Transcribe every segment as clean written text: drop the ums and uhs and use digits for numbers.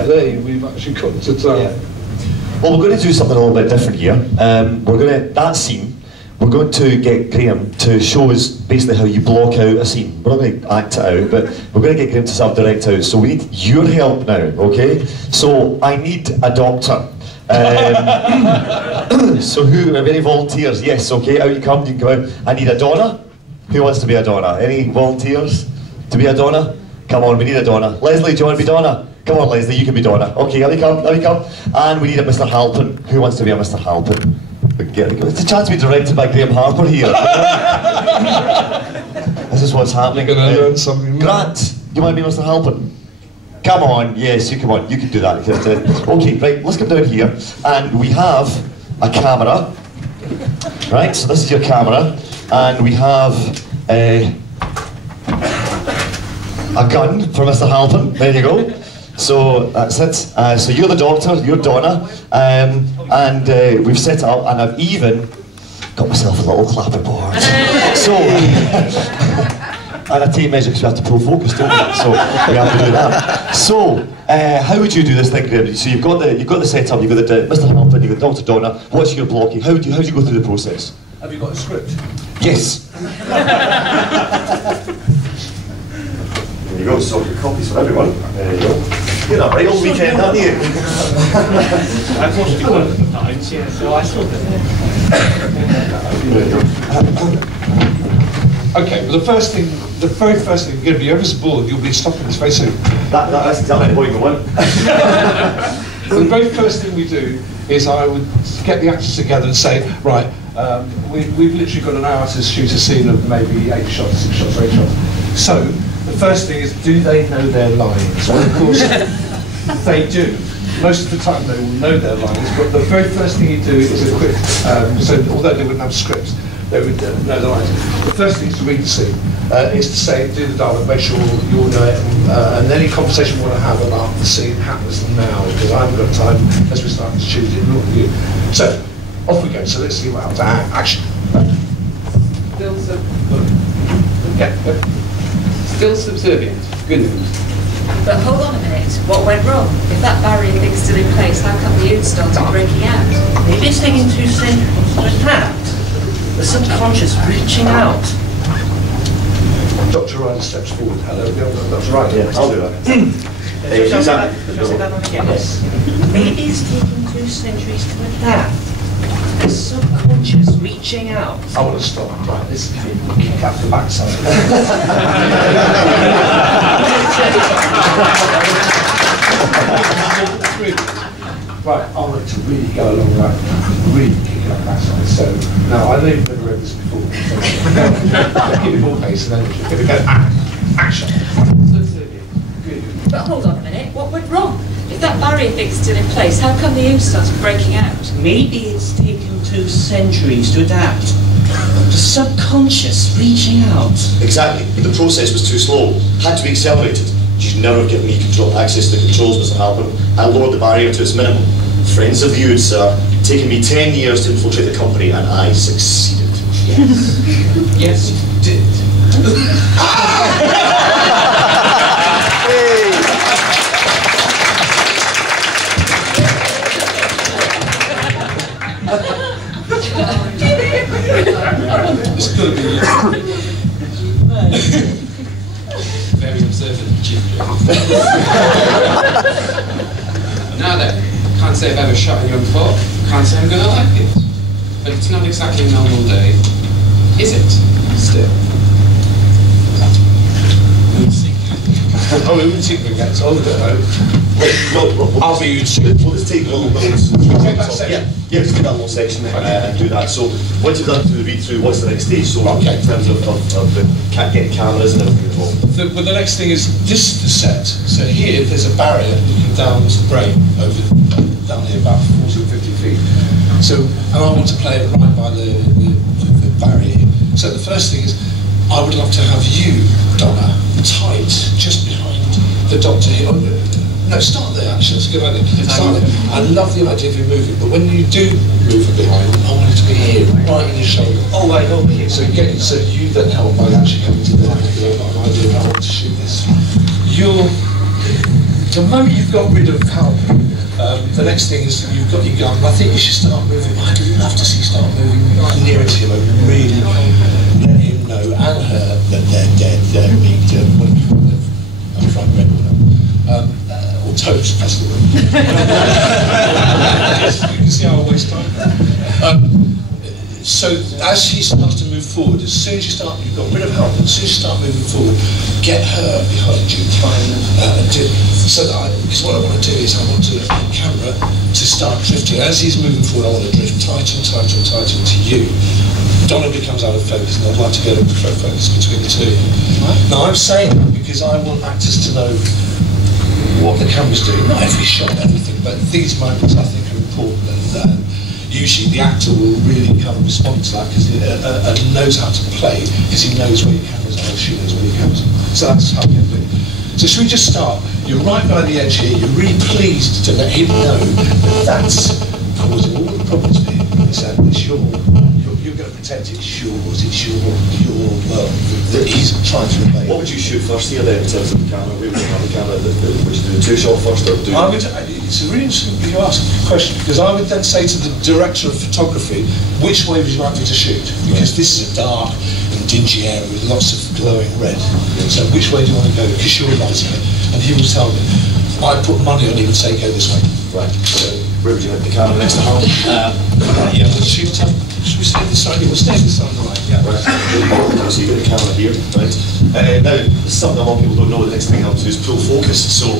today we've actually got to tell. Yeah. Well, we're going to do something a little bit different here. That scene, we're going to get Graham to show us basically how you block out a scene. We're not going to act it out, but we're going to get Graham to self-direct out. So we need your help now, okay? So I need a doctor. So who, have any volunteers? Yes, okay, out you come, you can come out. I need a Donna. Who wants to be a Donna? Any volunteers to be a Donna? Come on, we need a Donna. Leslie, do you want to be Donna? Come on, Leslie, you can be Donna. Okay, out you come, out you come. And we need a Mr. Halpin. Who wants to be a Mr. Halpin? It's a chance to be directed by Graham Harper here. This is what's happening. You're going to learn something. Grant, you want to be Mr. Halpin? Come on, yes, you come on, you can do that. Okay, right, let's come down here, and we have a camera, right, so this is your camera, and we have a gun for Mr. Halpin, there you go. So that's it, so you're the doctor, you're Donna, and we've set it up, and I've even got myself a little clapperboard. So, and a tape measure because we have to pull focus, don't we? So we have to do that. So how would you do this thing, Graham? So you've got the setup, you've got the Mr. Halpin, you've got Dr. Donna. What's your blocking? How do you go through the process? Have you got a script? Yes. There you go. So your copies for everyone. There you go. You're not right all weekend, aren't you? I've watched it a couple of times, yeah. So I saw that. Okay, well the very first thing, you're going to be ever so bored, you'll be stopping this very soon. That's exactly the point we want. So the very first thing we do is I would get the actors together and say, right, we've literally got an hour to shoot a scene of maybe 8 shots, 6 shots, 8 shots. So the first thing is, do they know their lines? Well, of course, they do. Most of the time they will know their lines, but the very first thing you do is a quick, so although they wouldn't have scripts, they would know the lines. The first thing is to read the scene, is to say, do the dialogue, make sure you all know it, and any conversation we want to have about the scene happens now, because I haven't got time as we're starting to choose it, nor do you. So, off we go, so let's see what happens. Action. Still subservient. Good news. But hold on a minute, what went wrong? If that barrier thing's still in place, how come the ooze started breaking out? Maybe it's taking too centuries to adapt. The subconscious reaching out. Dr. Ryan steps forward. Hello, Dr. Ryan. Yeah, I'll do that. Yes. Maybe it's taking 2 centuries to adapt. The subconscious reaching out. I want to stop. Right, this is kick out the backside. Right, I want to really go along that, really kick out the backside. So, now I know you've never read this before, so give it more pace and then we're going to go action. But hold on a minute, what went wrong? If that barrier thing's still in place, how come the ooze started breaking out? Maybe it's taken 2 centuries to adapt. The subconscious reaching out. Exactly, but the process was too slow. Had to be accelerated. You should never have given me access to the controls, Mr. Halpin. I lowered the barrier to its minimum. Friends of the youth, sir, taken me 10 years to infiltrate the company, and I succeeded. Yes. Yes, you did. It's got to be Very observant, Chief. Now then, can't say I've ever shot anyone before. Can't say I'm going to like it. But it's not exactly a normal day, is it? Still. Oh, we would see if we get older though. I'll be huge. We'll just take little notes. Yeah, just take that little section and do that. So once you've done through the read through, what's the next stage? So in terms of the getting cameras and everything involved. Well, the next thing is this is the set. So here there's a barrier looking down to the brain over down here about 40 or 50 feet. So and I want to play it right by the barrier. So the first thing is I would love to have you, Donna, tight just behind the doctor here. Oh, no, start there actually, that's a good idea. Start there. I love the idea of you moving, but when you do move from behind, I want it to be here, right in your shoulder. Oh, right over here. So you then help by actually coming to the idea of I want to shoot this. You're the moment you've got rid of help, the next thing is you've got your gun. I think you should start moving. I'd love to see you start moving nearer to him and really let him know and her that they're dead, they're being dead. I'm front red or toast, that's the word. You can see how I waste time. So as he starts to move forward, as soon as you've got rid of help, as soon as you start moving forward, get her behind you. Because what I want to do is I want the camera to start drifting. As he's moving forward, I want to drift tighter and tighter and tighter to you. Donna becomes out of focus, and I'd like to get a focus between the two. Now I'm saying that because I want actors to know what the camera's doing, not every shot, everything, but these moments I think are important, and usually the actor will really come and respond to that because he knows how to play, because he knows where your cameras are, she knows where your cameras are. So that's how we can do it. So should we just start? You're right by the edge here, you're really pleased to let him know that that's causing all the problems for him. It's you're going to pretend it's yours, it's your world that he's trying to invade. What would you shoot first here then in terms of the camera? Where would you have the camera? Would you do the two-shot first or do? It's a really interesting you ask a question, because I would then say to the director of photography, which way would you like me to shoot? Because this is a dark and dingy area with lots of glowing red. So which way do you want to go? Because you're lighting it. And he will tell me. I put money on him and say go this way. Right. So where would you have the camera next to Harold? Yeah, we'll shoot up. Should we stay this side? We'll stay this side, right? Yeah. Right. So you get the camera here, right? Now, this is something a lot of people don't know. The next thing I have to do is pull focus. So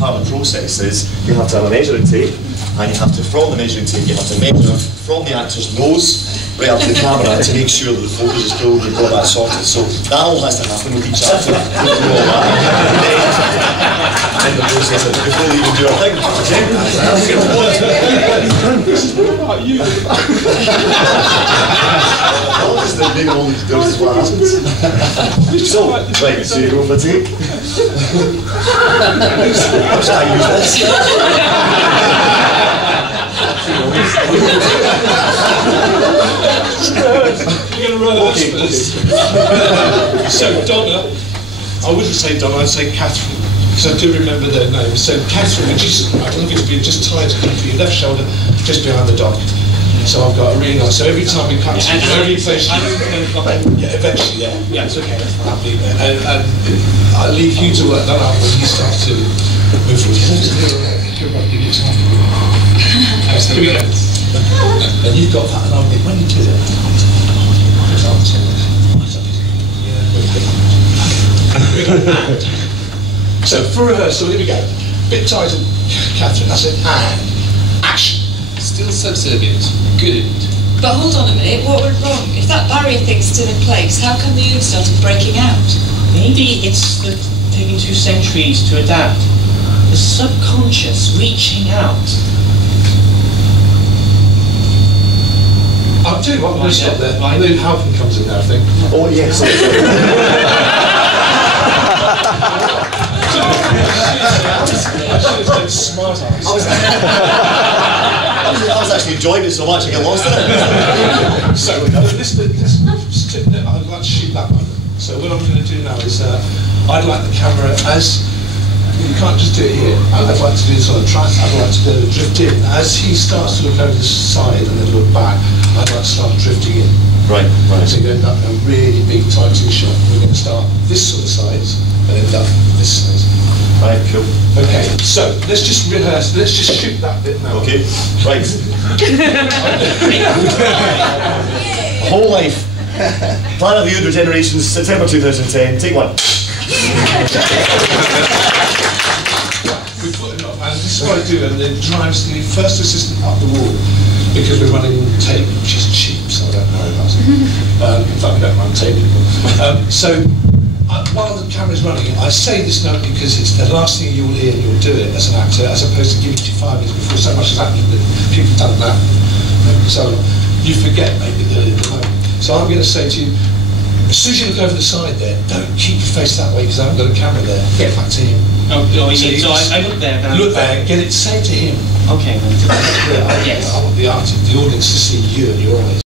part of the process is you have to have a measuring tape, and you have to, from the measuring tape, you have to measure from the actor's nose right up to the camera to make sure that the focus is pulled and you've got that sorted. So that all has to happen with each actor. And the process of before they even do a thing. This is more about you. Just the big all these does is what happens. So, right, so you go for a tape. How should I use this? You're going to rehearse first. So, Donna, I wouldn't say Donna, I'd say Catherine, because I do remember their names. So, Catherine, I want you to be just tied to your left shoulder, just behind the dog. So I've got a really nice. So every time we cut to every place, yeah, eventually, yeah, it's okay. That's fine. And I leave you to work that out when you start to move forward. Here we go. And you've got that, and I'll get when you do that. So for rehearsal, here we go. Bit tighter, Catherine. That's it. And action. Still subservient. Good. But hold on a minute, what went wrong? If that barrier thing's still in place, how come the ooze started breaking out? Maybe it's taking 2 centuries to adapt. The subconscious reaching out. I'll tell you what, I'm going to stop there. I know Halpin comes in there, I think. Oh, yes. I should have said smart eyes. I was actually enjoying it so much I get lost in it. So, I'd like to shoot that one. So what I'm going to do now is, I'd like the camera as, you can't just do it here, I'd like to do this on a track, I'd like to go drift in. As he starts to look over the side and then look back, I'd like to start drifting in. Right. So you end up in a really big tight shot. We're going to start this sort of size and end up this size. Right, cool. Okay, so let's just rehearse, let's just shoot that bit now. Okay, right. Whole life. Planet View Regenerations, September 2010, take one. We put it up, and this is what I do, and it drives the first assistant up the wall, because we're running tape, which is cheap, so I don't know about it. In fact, we don't run tape anymore. While the camera's running, I say this note because it's the last thing you'll hear and you'll do it as an actor, as opposed to giving it to 5 minutes before so much has happened that people done that. So you forget maybe the moment. So I'm going to say to you, as soon as you look over the side there, don't keep your face that way because I haven't got a camera there. Get back to him. Oh, so I look there now. Look there, get it, say it to him. Okay. Yes. I want the audience to see you and your eyes.